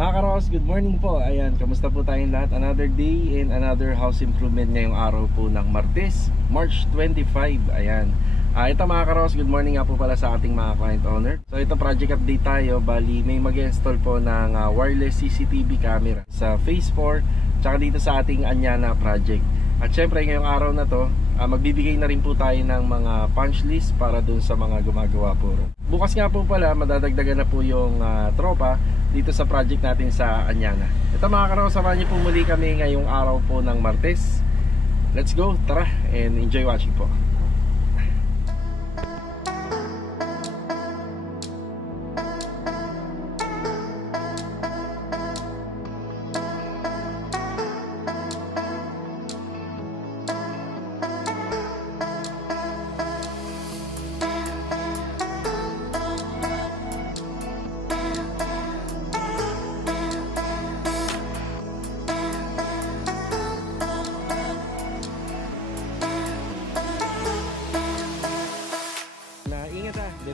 Mga Karos, good morning po. Ayan, kamusta po tayong lahat? Another day and another house improvement ngayong araw po ng Martes, March 25. Ayan. Ito mga Karos, good morning nga po pala sa ating mga client owner. So ito project update tayo. Bali may mag-install po ng wireless CCTV camera sa Phase 4 tsaka dito sa ating Anyana project. At syempre ngayong araw na to, magbibigay na rin po tayo ng mga punch list para dun sa mga gumagawa po. Bukas nga po pala, madadagdagan na po yung tropa dito sa project natin sa Anyana. Ito mga Karos, samahan niyo po muli kami ngayong araw po ng Martes. Let's go, tara and enjoy watching po.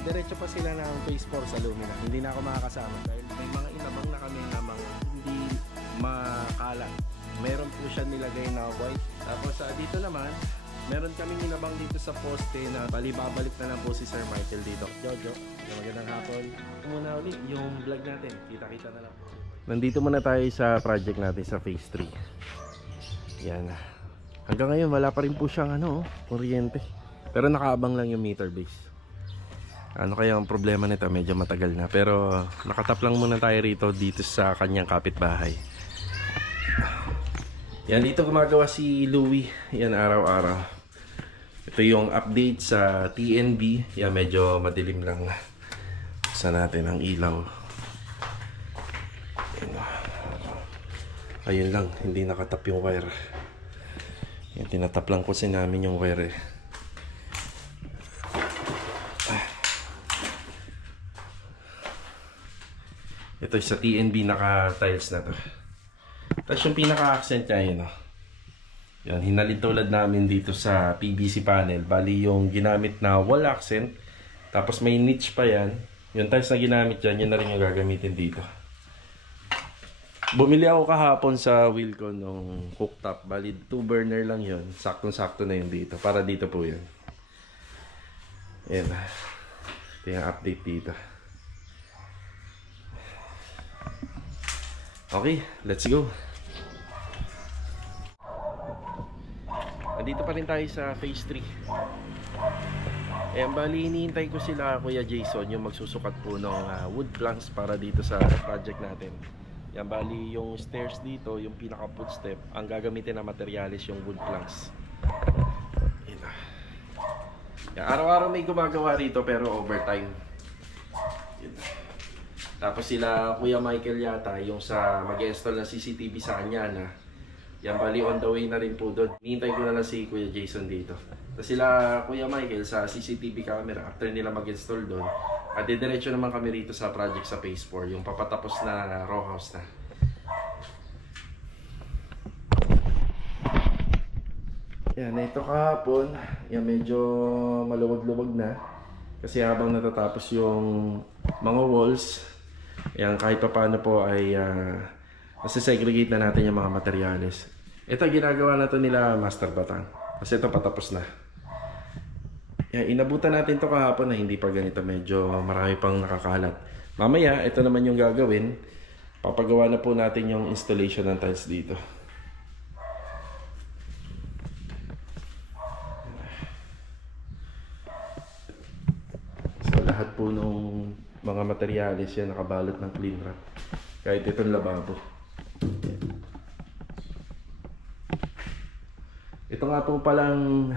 Diretso pa sila ng Phase 4 sa Lumina. Hindi na ako makakasama dahil may mga inabang na kami na mga hindi makalat. Meron po siya nilagay na white. Tapos dito naman, meron kaming inabang dito sa poste na babalik na lang po si Sir Michael dito. Jojo, magandang hapon. Muna ulit yung vlog natin. Kita-kita na lang. Nandito muna tayo sa project natin sa Phase 3. Yan. Hanggang ngayon wala pa rin po siyang kuryente. Pero nakaabang lang yung meter base. Ano kaya ang problema nito? Medyo matagal na. Pero nakatap lang muna tayo rito dito sa kanyang kapitbahay. Yan, dito gumagawa si Louie. Yan, araw-araw. Ito yung update sa TNB. Yan, medyo madilim lang. Buksan natin ang ilaw. Ayun lang, hindi nakatap yung wire. Yan, tinatap lang kasi namin yung wire Ito sa TNB naka-tiles na to. Tapos yung pinaka-accent niya yun. Yan, hinalitulad namin dito sa PVC panel. Bali yung ginamit na wall accent. Tapos may niche pa yan. Yung tiles na ginamit yan, yun na rin yung gagamitin dito. Bumili ako kahapon sa Wilcon ng cooktop. Bali 2 burner lang yun. Saktong-sakto na yun dito. Para dito po yun. Yan. Ito yung update dito. Okay, let's go. Nandito pa rin tayo sa Phase 3. Bali hinihintay ko sila Kuya Jason yung magsusukat po ng wood planks para dito sa project natin. Yan, bali yung stairs dito, yung pinaka footstep, ang gagamitin na materyales yung wood planks. Yan, araw-araw may gumagawa rito pero overtime. Yan. Tapos sila Kuya Michael yata yung sa mag-install ng CCTV sa Anyana. Yan, bali on the way na rin po doon. Hinihintay ko na lang si Kuya Jason dito. Tapos sila Kuya Michael sa CCTV camera after nila mag-install doon. At diretso naman kami rito sa project sa Phase 4, yung papatapos na row house na. Yan, ito kahapon, yan medyo maluwag-luwag na. Kasi habang natatapos yung mga walls, yan, kahit pa paano po ay nasa-segregate na natin yung mga materyales. Ito ginagawa na to nila Master Batang. Kasi ito patapos na. Yan, inabutan natin to kahapon na hindi pa ganito. Medyo marami pang nakakalat. Mamaya, ito naman yung gagawin. Papagawa na po natin yung installation ng tiles dito. So lahat po nung mga materyales yan nakabalot ng clean wrap. Kahit itong lababo. Ito nga po palang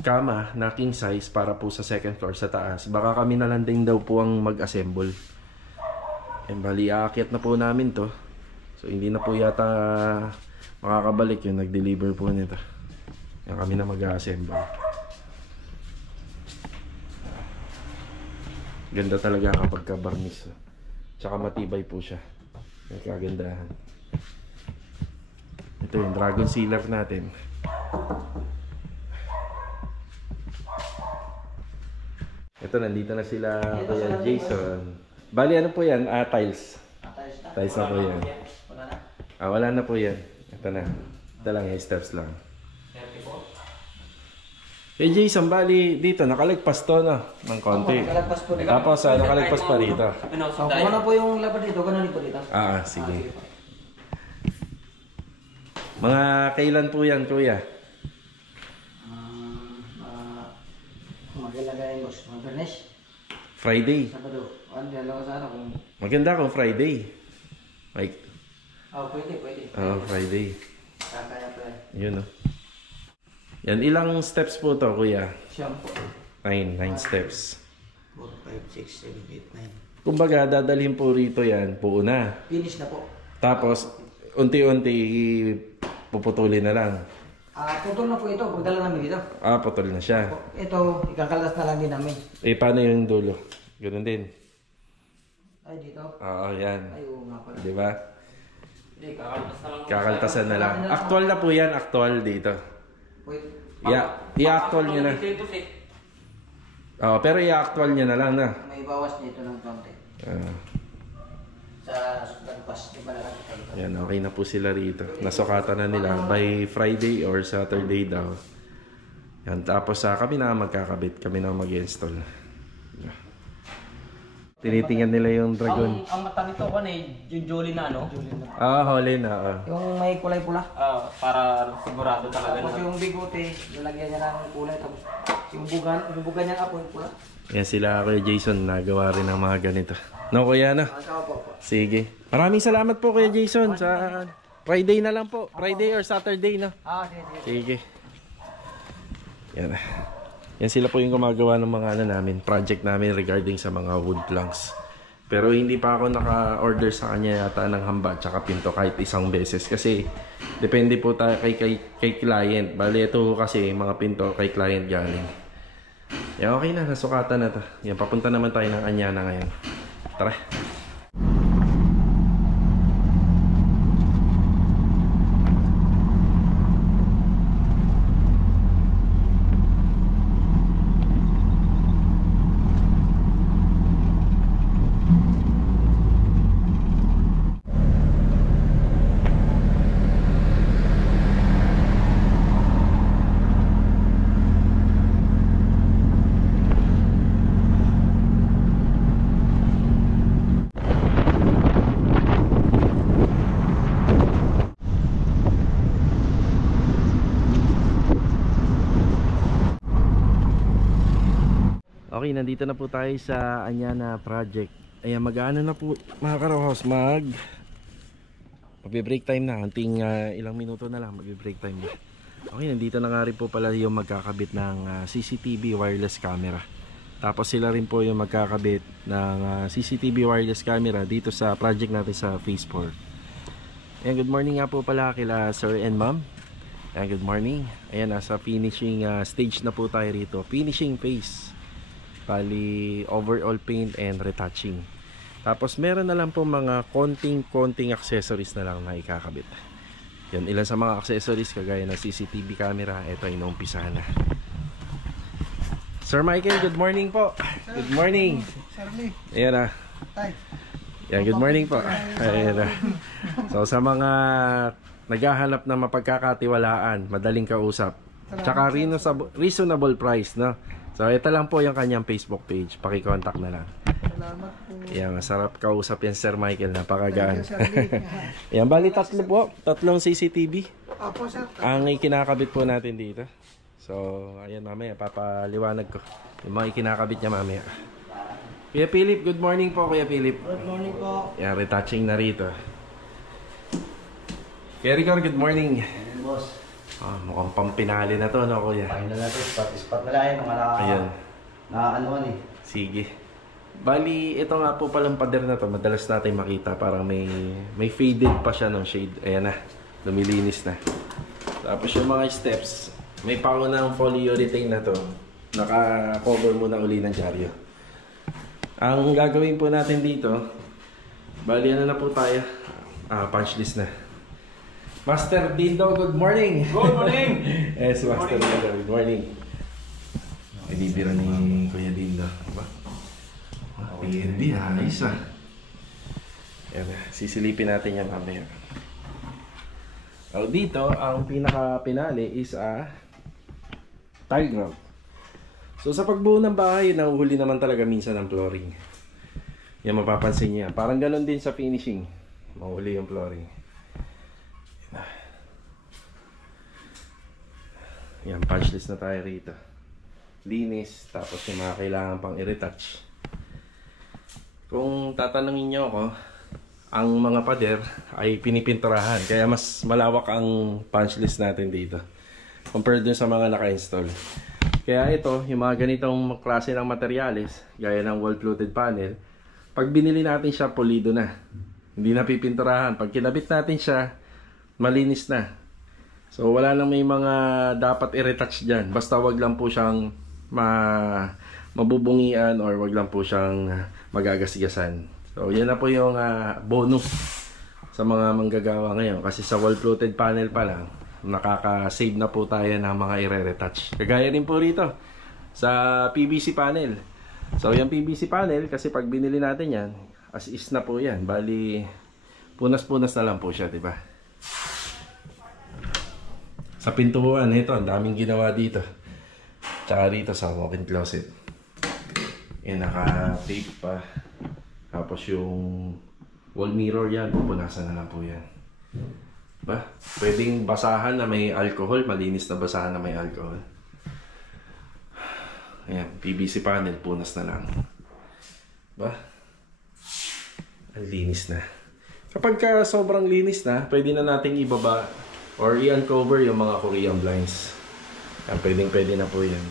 kama na king size para po sa second floor sa taas. Baka kami na lang din daw po ang mag-assemble. Bali aakyat na po namin to. So hindi na po yata makakabalik yung nag-deliver po nito. Yan, kami na mag-assemble. Ganda talaga kapag ka-varnish. Tsaka matibay po siya. May kagandahan. Ito yung dragon sealer natin. Ito, nandito na sila Kuya Jason. Bali, ano po yan? Tiles. Tiles na. Tiles na po yan. Wala na. Wala na po yan. Ito na. Ito lang yung steps lang. 34. Jason, bali dito, nakalagpas to na ng konti. Nakalagpas po. Tapos nakalagpas pa rito. Kung ano po yung lapad dito, ganun po dito. Sige. Mga kailan po yan, kuya? Magalagay boss, mga Bernes. Friday. Sabado. Dalawa sana kung... Maganda kung Friday. Like, pwede. Friday. Kaya pa. Yun, no? Yan, ilang steps po to, kuya? Siyam po. 9 steps. 4, 5, 6, 7, 8, 9. Kumbaga, dadalhin po rito yan, buo na. Finish na po. Tapos, unti-unti, puputulin na lang. Putol na po ito, pagdala namin dito. Putol na siya. Ito, ikakalas na lang din namin. Paano yung dulo? Ganun din. Ay, dito? Oo, yan. Ay, oo nga pala. Di ba? Hindi, kakaltas na lang. Kakaltasan na lang. Actual na po yan, actual dito. Pwede. I-actual nyo na. Pero i-actual nyo na lang na. May bawas nito ng konti. Sa lagpas, di ba nakakita dito? Yan, okay na po sila rito. Nasukatan na nila by Friday or Saturday daw. Yan, tapos kami na magkakabit. Kami na mag-install. Tinitingnan nila yung dragon. Ang mata nito ko yung Jolly na ano? Huli na. Yung may kulay pula. Para sigurado talaga Tapos na. yung bigote, lalagyan niya ng kulay. Tapos yung bugan niya nga po yung pula. Yan sila, Kuya Jason, nagawa rin ng mga ganito. No, kuya, no? Po. Sige. Maraming salamat po, Kuya Jason. Sa Friday na lang po. Friday or Saturday, no? Sige. Sige. Yan. Yan sila po yung gumagawa ng mga project namin regarding sa mga wood planks. Pero hindi pa ako naka-order sa kanya yata ng hamba at pinto kahit isang beses. Kasi depende po tayo kay client. Bali ito kasi mga pinto kay client galing. Yan, okay na. Nasukatan na to. Yan, papunta naman tayo ng Anyana ngayon. Tara. Okay, nandito na po tayo sa Anyana project. Ayan, mag-ano na po mga karohos, magbe-break time na. Anting ilang minuto na lang, magbe-break time na. Okay, nandito na nga rin po pala yung magkakabit ng CCTV wireless camera. Tapos sila rin po yung magkakabit ng CCTV wireless camera dito sa project natin sa Phase 4. Ayan, good morning nga po pala kila Sir and Ma'am. Ayan, good morning. Ayan, nasa finishing stage na po tayo rito. Finishing phase. Bali, overall paint and retouching. Tapos meron na lang po mga konting accessories na lang na ikakabit. Yan, ilan sa mga accessories kagaya ng CCTV camera. Ito, inuumpisahan na. Sir Michael, good morning po. Good morning. Ayan na. Yan, good morning po. Ayan na. So sa mga naghahanap na mapagkakatiwalaan, madaling kausap, tsaka reasonable price, no? So ito lang po yung kanyang Facebook page. Paki-contact na lang. Salamat po. Yan, masarap kausap yan Sir Michael. Napakagaan. Yan, bali tatlo po. Tatlong CCTV Opo, sir. ang ikinakabit po natin dito. So ayan, mamaya papaliwanag ko yung mga ikinakabit niya mamaya. Kuya Philip, good morning po Kuya Philip. Good morning po. Yan, retouching na rito. Kuya Ricor, good morning. Boss. Mukhang pampinali na to, no Kuya? Final na to, spot na lang mga Ayan. na Sige. Bali, ito nga po palang pader na to, madalas natin makita, parang may faded pa siya ng shade. Ayan na, lumilinis na. Tapos yung mga steps, may paunang polyurethane na to. Naka-cover muna uli ng dyaryo. Ang gagawin po natin dito, bali ano na po tayo? Punch list na. Master Dindo, good morning! Good morning! Yes, Master Dindo, good morning. Ibibira ni Kuya Dindo. Diba? PNB, ayos ah. Yan, sisilipin natin yan mamaya. So, dito, ang pinaka-pinali is tile grout. So, sa pagbuo ng bahay, nahuhuli naman talaga minsan ng flooring. Yan, mapapansin niya. Parang ganun din sa finishing. Mahuhuli yung flooring. Yan, punch list na tayo rito. Linis, tapos yung mga kailangan pang i-retouch. Kung tatanungin niyo ako, ang mga pader ay pinipinturahan. Kaya mas malawak ang punch list natin dito compared dun sa mga naka-install. Kaya ito, yung mga ganitong klase ng materyales, gaya ng wall-fluted panel, pag binili natin siya, pulido na. Hindi na pipinturahan. Pag kinabit natin siya, malinis na. So wala nang may mga dapat i-retouch dyan. Basta wag lang po siyang mabubungian or wag lang po siyang magagasgasan. So yan na po yung bonus sa mga manggagawa ngayon. Kasi sa wall-fluted panel pa lang, nakaka-save na po tayo ng mga i-retouch. Kagaya rin po rito sa PVC panel. So yung PVC panel, kasi pag binili natin yan, as is na po yan. Bali, punas-punas na lang po siya, diba? Sa pintuan, ito, ang daming ginawa dito. Tsaka rito sa walk-in closet. Yan, naka-tape pa. Tapos yung wall mirror yan, pupunasan na lang po yan. Ba? Pwedeng basahan na may alcohol, malinis na basahan na may alcohol. Ayan, PVC panel, punas na lang. Ba? Ang linis na. Kapag sobrang linis na, pwede na nating ibaba or i-uncover yung mga Korean blinds. Yan, pwede na po yan.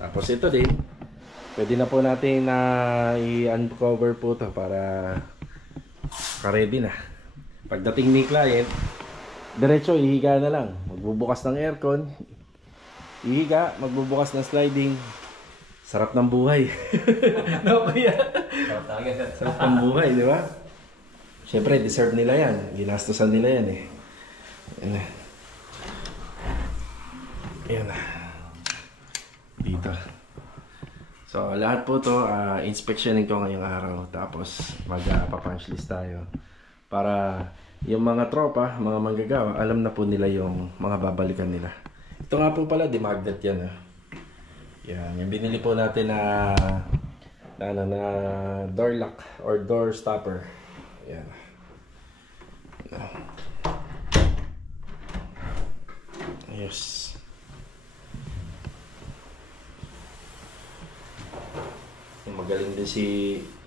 Tapos ito din, pwede na po natin na i-uncover po to para ka-ready na. Pagdating ni client, diretso ihiga na lang. Magbubukas ng aircon, ihiga, magbubukas ng sliding. Sarap ng buhay. No, kuya? Sarap ng buhay, di ba? Siyempre, deserve nila yan. Ginastusan nila yan eh. Yan na. Yan na. Dito. So, lahat po to inspectionin ko ngayong araw. Tapos, mag-punch list tayo. Para yung mga tropa, mga manggagawa, alam na po nila yung mga babalikan nila. Ito nga po pala, dimagnet yan. Yan, yung binili po natin na door lock or door stopper. Yan. Ayos. Magaling din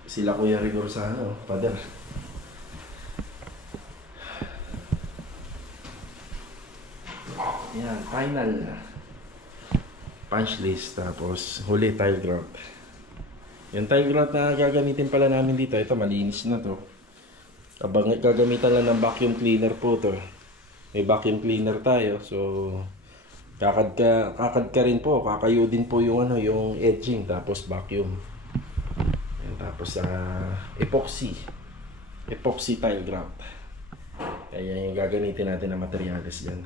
sila Kuya Rigor sa pader. Yan, final punch list, tapos huli tile grout. Yung tile grout na gagamitin pala namin dito, ito malinis na to. Gagamitan lang ng vacuum cleaner po to. May vacuum cleaner tayo, so kakad ka rin po, kakayo din po yung yung edging, tapos vacuum. Tapos epoxy tile grout. Kaya yung gagamitin natin na materyales dyan.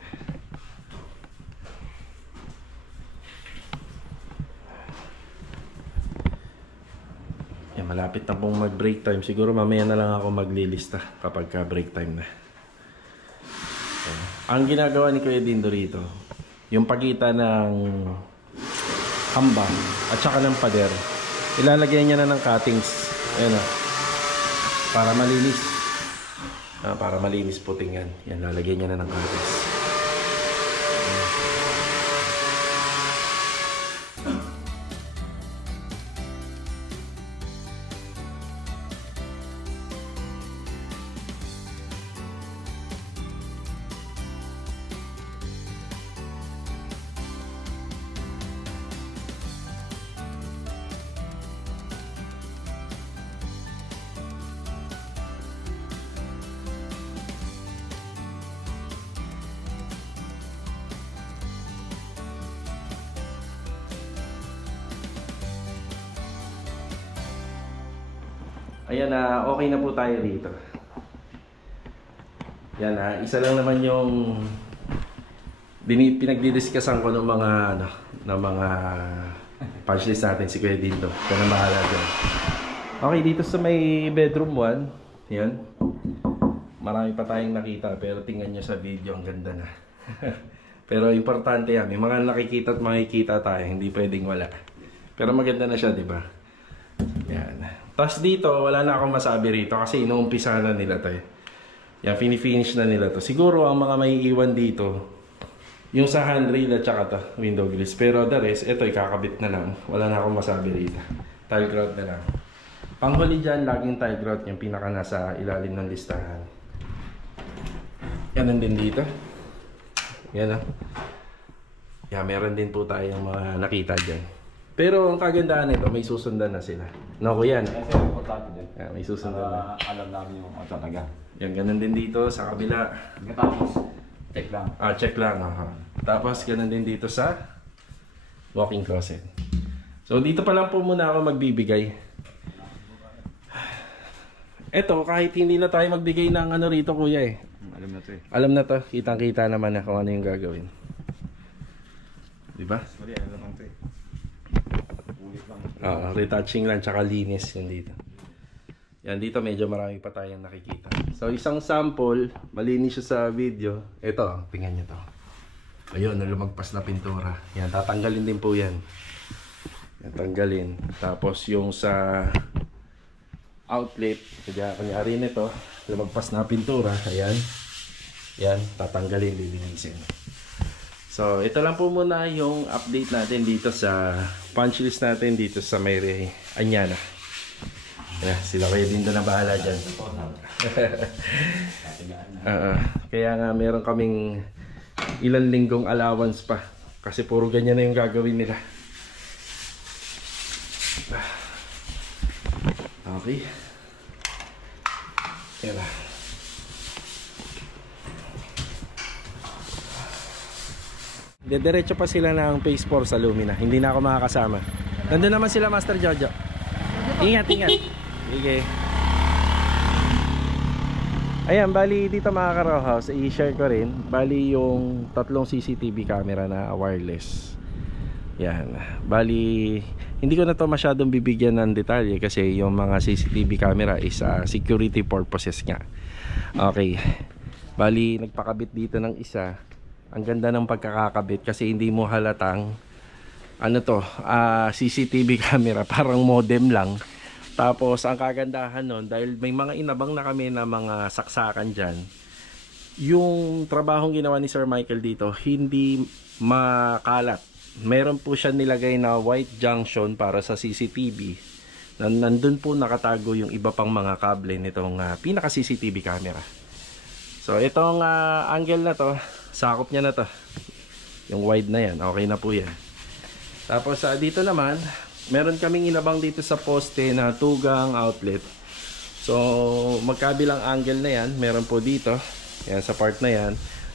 Yan, malapit na pong mag break time. Siguro mamaya na lang ako maglilista kapag ka break time na. Ang ginagawa ni Kuya Dindo rito, yung pagitan ng hambang at saka ng pader, ilalagay niya na ng cuttings. Ayan o. Para malinis. Para malinis puting yan. Yan, lalagay niya na ng cuttings. Ayan, okay na po tayo dito. Yan, isa lang naman yung pinagdidiscusan ko ng mga punch list natin, si Kuya Dindo. Kaya na bahala dyan. Okay, dito sa may bedroom 1, yan. Marami pa tayong nakita pero tingnan nyo sa video, ang ganda na. Pero importante yan, may mga nakikita at makikita tayo, hindi pwedeng wala. Pero maganda na siya, di ba? Yan. Tapos dito, wala na akong masabi rito kasi inuumpisa na nila to eh. Yan, finish na nila to. Siguro ang mga may iwan dito, yung sa handrail at saka to, window grills. Pero the rest, ito ikakabit na lang. Wala na akong masabi rito. Tile grout na lang. Panghuli dyan, laging tile grout yung pinaka nasa ilalim ng listahan. Yan din dito. Yan ah. Yan, meron din po tayong mga nakita dyan. Pero ang kagandahan nito, may susundan na sila. No, kuya. Kasi importante din. Yan, may susundan na. Alam namin yung talaga. Yan, ganun din dito sa kabila. Tapos, check lang. Check lang. Tapos, ganun din dito sa walk-in closet. So, dito pa lang po muna ako magbibigay. Eto, kahit hindi na tayo magbigay ng ano rito, kuya eh. Alam na to eh. Alam na to, kitang-kita naman na kung ano yung gagawin. Diba? Sorry, alam naman to eh. Ulit lang. Retouching lang, tsaka linis yun dito. Yan, dito medyo marami pa tayong nakikita. So, isang sample, malinis siya sa video. Ito, tingnan nyo to. Ayun, lumagpas na pintura. Yan, tatanggalin din po yan. Yan, tanggalin. Tapos yung sa outlet, kaya kunyari nito, lumagpas na pintura. Ayan. Yan, tatanggalin, lilinisin. So, ito lang po muna yung update natin dito sa punch list natin dito sa may Anyana. Yeah, sila kayo din na bahala dyan. Kaya nga meron kaming ilang linggong allowance pa. Kasi puro ganyan na yung gagawin nila. Okay. Yan na. Diretso pa sila ng phase 4 sa Lumina. Hindi na ako makakasama. Nandun naman sila, Master Jojo. Ingat, ingat. Sige. Ayan, bali dito mga ka-Raw House, i-share ko rin. Bali yung tatlong CCTV camera na wireless. Yan. Bali, hindi ko na to masyadong bibigyan ng detalye kasi yung mga CCTV camera is security purposes nga. Okay. Bali, nagpakabit dito ng isa. Ang ganda ng pagkakakabit kasi hindi mo halatang ano to, CCTV camera, parang modem lang. Tapos ang kagandahan nun, dahil may mga inabang na kami na mga saksakan dyan, yung trabahong ginawa ni Sir Michael dito, hindi makalat. Meron po siya nilagay na white junction para sa CCTV. Nandun po nakatago yung iba pang mga kable nitong pinaka CCTV camera. So itong angle na to, sakop niya na to. Yung wide na yan, okay na po yan. Tapos dito naman, meron kaming inabang dito sa poste na tugang outlet. So magkabilang angle na yan, meron po dito. Yan, sa part na yan.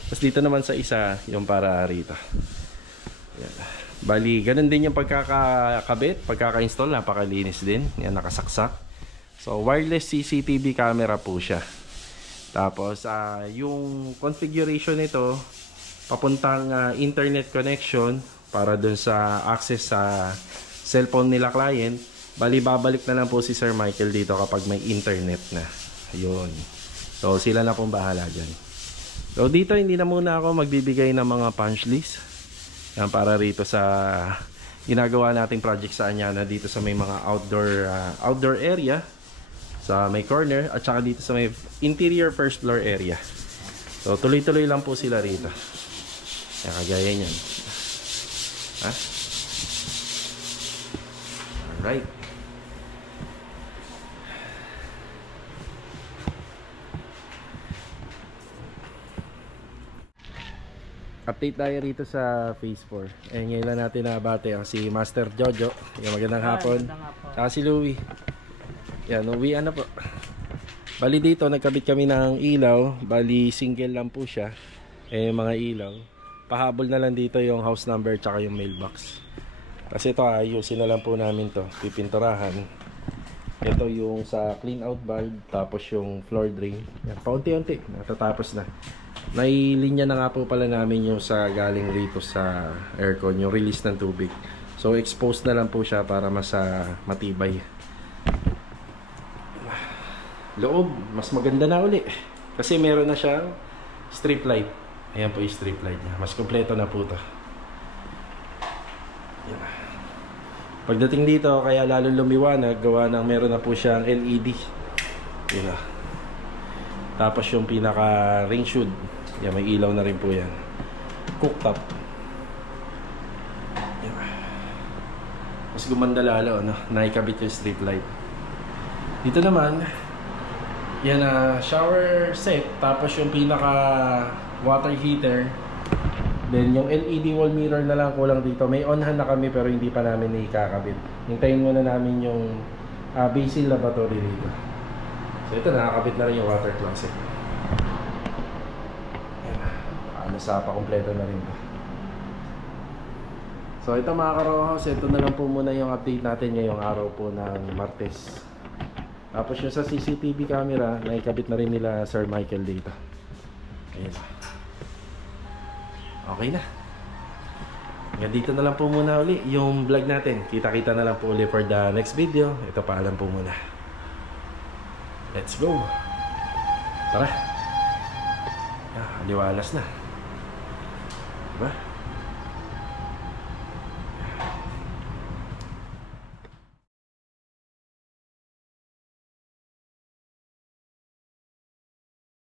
Tapos dito naman sa isa, yung para rito. Yan. Bali, ganun din yung pagkakakabit, pagkaka-install, napakalinis din. Yan, nakasaksak. So wireless CCTV camera po siya. Tapos yung configuration nito, papuntang internet connection para dun sa access sa cellphone nila client. Bali, babalik na lang po si Sir Michael dito kapag may internet na. Ayun. So sila na pong bahala dyan. So dito hindi na muna ako magbibigay ng mga punch list. Yan, para rito sa ginagawa nating project sa Anyana, dito sa may mga outdoor area, sa may corner, at saka dito sa may interior first floor area. So tuloy-tuloy lang po sila rito. Yan, kagaya niyan. Ha? Alright. Update tayo rito sa phase 4. Eh, ngayon lang natin nabate si Master Jojo. Yung magandang hapon. Saka si Louie. Yan, uwian na po. Bali dito, nagkabit kami ng ilaw. Bali, single lang po siya. Eh, mga ilaw. Pahabol na lang dito yung house number tsaka yung mailbox. Kasi ito, ayusin na lang po namin to. Pipinturahan. Ito yung sa clean out valve. Tapos yung floor drain. Yan, paunti-unti. Natatapos na. Nailinya na nga po pala namin yung sa galing rito sa aircon, yung release ng tubig. So exposed na lang po siya para mas matibay. loob, mas maganda na uli. Kasi meron na siyang strip light. Ayan po yung strip light niya. Mas kompleto na po ito. Pagdating dito, kaya lalo lumiwanag, gawa ng meron na po siyang LED. Yun na. Tapos yung pinaka ring shoot, yan, may ilaw na rin po yan. Cooktop. Yan. Mas gumanda lalo, no? Naikabit yung strip light. Dito naman, yan na shower set. Tapos yung pinaka water heater. Then yung LED wall mirror na lang kulang dito. May onhan na kami pero hindi pa namin ikakabit. Hintayin muna namin yung basin lavatory dito. So ito, nakakabit na rin yung water closet. Ayan. Sa pa-kompleto na rin ba. So ito mga karohos, ito na lang po muna yung update natin ngayong araw po ng Martes. Tapos yung sa CCTV camera, naikabit na rin nila Sir Michael dito. Ayan. Okay na. Hanggang dito na lang po muna uli yung vlog natin. Kita-kita na lang po uli for the next video. Ito, paalam po muna. Let's go. Tara. Liwalas na. Diba?